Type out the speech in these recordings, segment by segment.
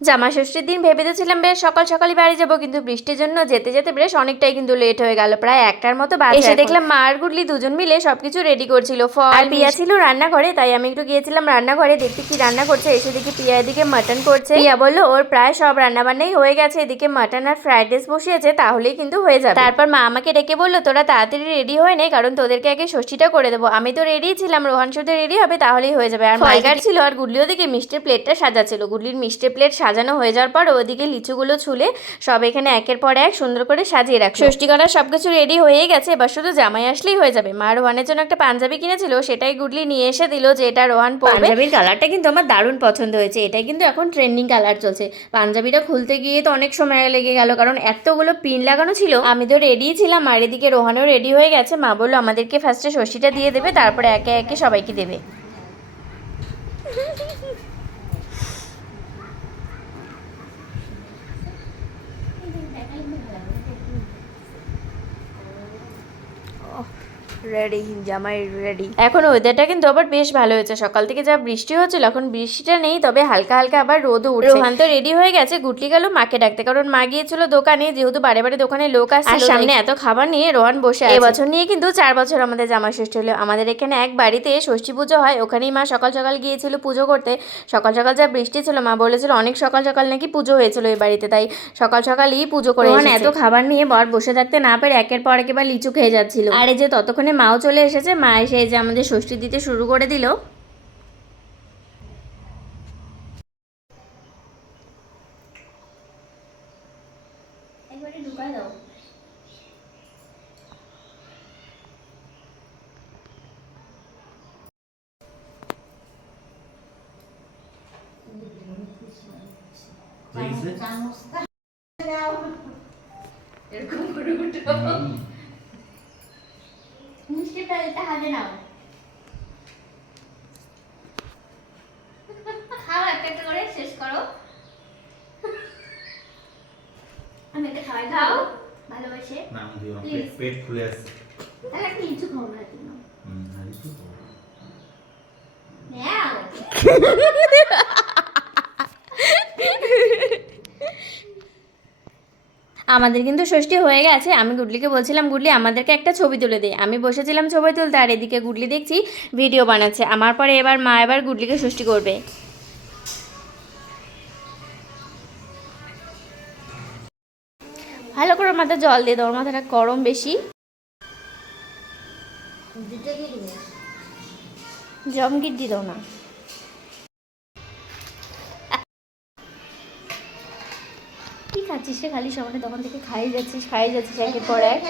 জামা ষষ্ঠীর দিন ভেবেছিলাম বেশ সকাল সকালই বাড়ি যাব কিন্তু বৃষ্টির জন্য যেতে যেতে বেশ অনেকটাই কিন্তু লেট হয়ে গেল। প্রায় একটার মতো বাজে এসে দেখলাম মা আর গুডলি দুজন মিলে সবকিছু রেডি করছিল। ফল পিয়া ছিল রান্নাঘরে তাই আমি একটু গিয়েছিলাম রান্নাঘরে দেখতে কি রান্না করছে। এসে দেখি পিয়া এদিকে মাটন করছে। পিয়া বলল ওর প্রায় সব রান্না বান্নাই হয়ে গেছে এদিকে মাটন আর ফ্রাইড রাইস বসিয়েছে তাহলেই কিন্তু হয়ে যাবে। তারপর মা আমাকে ডেকে বলল তোরা তাড়াতাড়ি রেডি হয়ে নে কারণ তোদেরকে আগে ষষ্ঠীটা করে দেবো। আমি তো রেডি ছিলাম রোহান শুধু রেডি হবে তাহলেই হয়ে যাবে। আর ফলগার ছিল আর গুডলিও দিকে মিষ্টির প্লেটটা সাজাচ্ছিল। গুডলির মিষ্টির প্লেট সাজানো হয়ে যাওয়ার পর ওদিকে লিচুগুলো ছুলে সব এখানে একের পর এক সুন্দর করে সাজিয়ে রাখ। ষষ্ঠী করার সব কিছু রেডি হয়ে গেছে, এবার শুধু জামাই আসলেই হয়ে যাবে। মা রোহানের জন্য একটা পাঞ্জাবি কিনেছিল, সেটাই গুডলি নিয়ে এসে দিল যে এটা রোহান পাঞ্জাবির কালারটা কিন্তু আমার দারুণ পছন্দ হয়েছে, এটাই কিন্তু এখন ট্রেন্ডিং কালার চলছে। পাঞ্জাবিটা খুলতে গিয়ে তো অনেক সময় লেগে গেল, কারণ এতগুলো পিন লাগানো ছিল। আমি তো রেডি ছিলাম, আর এদিকে রোহানও রেডি হয়ে গেছে। মা বলল, আমাদেরকে ফার্স্টে ষষ্ঠীটা দিয়ে দেবে, তারপরে একে একে সবাইকে দেবে। Oh. রেডি জামাই রেডি এখন ওয়েদারটা কিন্তু আবার বেশ ভালো হয়েছে। সকাল থেকে যা বৃষ্টি হচ্ছিল এখন বৃষ্টিটা নেই তবে হালকা হালকা আবার রোদও উঠছে। রোহান তো রেডি হয়ে গেছে গুটলি গেল মাকে ডাকতে কারণ মা গিয়েছিল দোকানে যেহেতু বারে বারে দোকানে লোক আসছে আর সামনে এত খাবার নিয়ে রোহান বসে আছে। এবছর নিয়ে কিন্তু চার বছর আমাদের জামাই ষষ্ঠী হলো। আমাদের এখানে এক বাড়িতে ষষ্ঠী পুজো হয় ওখানেই মা সকাল সকাল গিয়েছিল পুজো করতে। সকাল সকাল যা বৃষ্টি ছিল মা বলেছিল অনেক সকাল সকাল নাকি পুজো হয়েছিল এই বাড়িতে তাই সকাল সকালই পুজো করে এত খাবার নিয়ে বর বসে থাকতে না পেরে একের পর একেবার লিচু খেয়ে যাচ্ছিল। আর এই যে ততক্ষণে মাও চলে এসেছে মা এসে যে আমাদের ষষ্ঠী দিতে শুরু করে দিল। দাও। হয়েছে? মিষ্টি প্যালেটটা হাতে নাও। খাও একটা একটা করে শেষ করো। আমি একটা খাওয়াই খাও ভালোবাসে। দিও. পেট- ফুলে আসছে। তাহলে একটা লিচু খাও না তুমি। হুম খাও। নাও আমাদের কিন্তু ষষ্ঠী হয়ে গেছে। আমি গুডলিকে বলছিলাম গুডলি আমাদেরকে একটা ছবি তুলে দে। আমি বসেছিলাম ছবি তুলতে আর এদিকে গুডলি দেখছি ভিডিও বানাচ্ছে। আমার পরে এবার মা এবার গুডলিকে ষষ্ঠী করবে। ভালো করে মাথা জল দিয়ে দাও ওর মাথাটা গরম বেশি। জমগিট দিয়ে দাও না। খাচ্ছিস রে খালি সবাই তখন থেকে খাই যাচ্ছিস খাই যাচ্ছিস একের পর এক।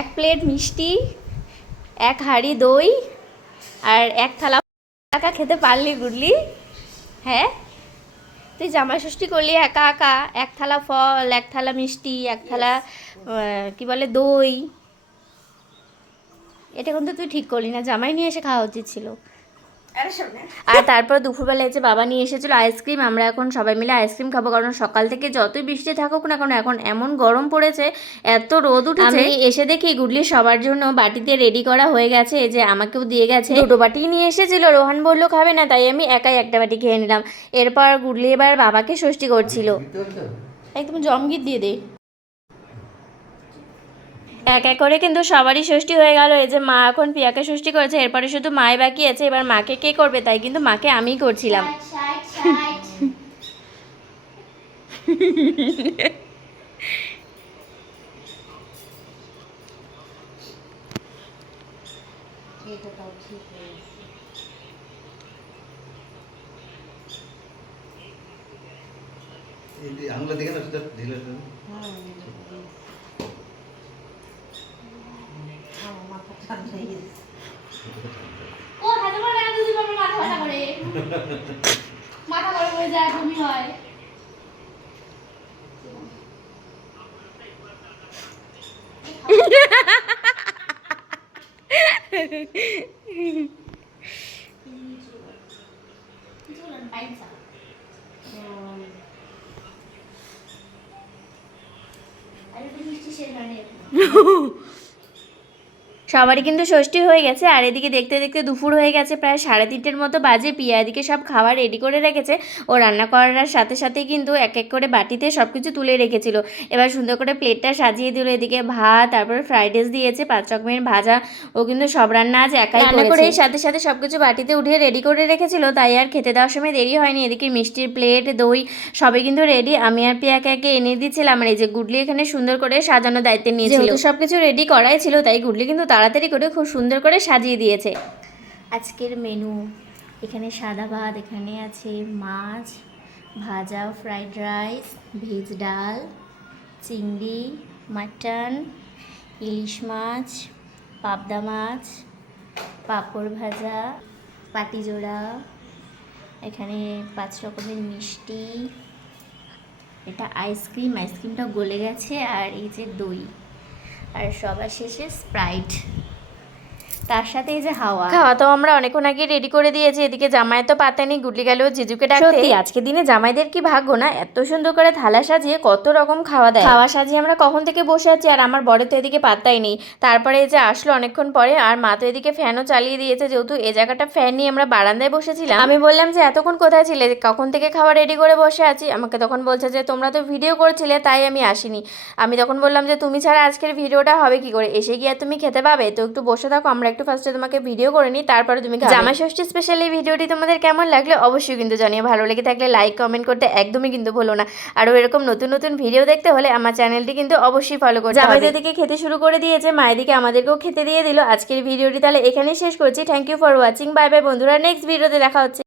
এক প্লেট মিষ্টি এক হাঁড়ি দই আর এক থালা একা খেতে পারলি গুডলি। হ্যাঁ? তুই জামাই ষষ্ঠী করলি একা একা এক থালা ফল এক থালা মিষ্টি এক থালা কি বলে দই। এটা কিন্তু তুই ঠিক করলি না জামাই নিয়ে এসে খাওয়া উচিত ছিল। আর তারপর দুপুরবেলা এসে বাবা নিয়ে এসেছিল আইসক্রিম আমরা এখন সবাই মিলে আইসক্রিম খাব কারণ সকাল থেকে যতই বৃষ্টি থাকুক না কারণ এখন এমন গরম পড়েছে এত রোদ উঠেছে। আমি এসে দেখি গুডলি সবার জন্য বাটিতে রেডি করা হয়ে গেছে যে আমাকেও দিয়ে গেছে। দুটো বাটি নিয়ে এসেছিল রোহান বলল খাবে না তাই আমি একাই একটা বাটি খেয়ে নিলাম। এরপর গুডলি এবার বাবাকে ষষ্ঠী করছিল। একদম জমগিট দিয়ে দে। এক এক করে কিন্তু সবারই ষষ্ঠী হয়ে গেল। এই যে মা এখন পিয়াকে ষষ্ঠী করেছে এরপরে শুধু মাই বাকি আছে এবার মাকে কে করবে? তাই কিন্তু মাকে আমিই করছিলাম। এই আঙুলে দেখে না সেটা ঢিলে ও হাতে করে না দুদিন পর মাথা ব্যথা করে। মাথা গরম হয়ে যায় বমি হয়। I don't know if she's সবারই কিন্তু ষষ্ঠী হয়ে গেছে আর এদিকে দেখতে দেখতে দুপুর হয়ে গেছে প্রায় সাড়ে তিনটের মতো বাজে। পিয়া এদিকে সব খাবার রেডি করে রেখেছে। ও রান্না করার সাথে সাথে কিন্তু এক এক করে বাটিতে সব কিছু তুলে রেখেছিল। এবার সুন্দর করে প্লেটটা সাজিয়ে দিল এদিকে। ভাত তারপরে ফ্রাইড রাইস দিয়েছে পাঁচ রকমের ভাজা। ও কিন্তু সব রান্না আজ একাই রান্না করে। সাথে সাথে সব কিছু বাটিতে উঠিয়ে রেডি করে রেখেছিল তাই আর খেতে দেওয়ার সময় দেরি হয়নি। এদিকে মিষ্টির প্লেট দই সবই কিন্তু রেডি আমি আর পিয়াকে একে এনে দিচ্ছিলাম আর এই যে গুডলি এখানে সুন্দর করে সাজানো দায়িত্ব নিয়েছিল। সব কিছু রেডি করাই ছিল তাই গুডলি কিন্তু তাড়াতাড়ি করে খুব সুন্দর করে সাজিয়ে দিয়েছে। আজকের মেনু এখানে সাদা ভাত, এখানে আছে মাছ, ভাজা ফ্রাইড রাইস ভেজ ডাল, চিংড়ি, মাটন, ইলিশ মাছ, পাবদা মাছ, পাঁপড় ভাজা পাটিজোড়া এখানে পাঁচ রকমের মিষ্টি, এটা আইসক্রিম আইসক্রিমটা গলে গেছে, আর এই যে দই। আর সবার শেষে স্প্রাইট তার সাথে এই যে হাওয়া। খাওয়া তো আমরা অনেকক্ষণ আগে রেডি করে দিয়েছি এদিকে জামাই তো পাতা নেই গুডলি গেল জিজুকে ডাকতে। আজকে দিনে জামাইদের কি ভাগ্য না? এত সুন্দর করে থালা সাজিয়ে কত রকম খাওয়া দেয়। খাওয়া সাজিয়ে আমরা কখন থেকে বসে আছি আর আমার বড় তো এদিকে পাত্তাই নেই। তারপরে এই যে আসলো অনেকক্ষণ পরে আর মা তো এদিকে ফ্যানও চালিয়ে দিয়েছে যেহেতু এই জায়গাটা ফ্যান নিয়ে আমরা বারান্দায় বসেছিলাম। আমি বললাম যে এতক্ষণ কোথায় ছিলে? কখন থেকে খাওয়া রেডি করে বসে আছি? আমাকে তখন বলছে যে তোমরা তো ভিডিও করছিলে তাই আমি আসিনি। আমি তখন বললাম যে তুমি ছাড়া আজকের ভিডিওটা হবে কি করে? এসে গিয়ে তুমি খেতে পাবে? তো একটু বসে থাকো আমরা একটু ফার্স্টে তোমাকে ভিডিও করে নিই তারপরে তুমি জামা ষষ্ঠী স্পেশাল এই ভিডিওটি তোমাদের কেমন লাগলে অবশ্যই কিন্তু জানিয়ে ভালো লেগে থাকলে লাইক কমেন্ট করতে একদমই কিন্তু ভুলো না। আরও এরকম নতুন নতুন ভিডিও দেখতে হলে আমার চ্যানেলটি কিন্তু অবশ্যই ফলো করতে জামাই দিকে খেতে শুরু করে দিয়েছে মায়েদিকে আমাদেরকেও খেতে দিয়ে দিল। আজকের ভিডিওটি তাহলে এখানেই শেষ করছি। Thank you for watching bye bye বন্ধুরা নেক্সট ভিডিওতে দেখা হচ্ছে।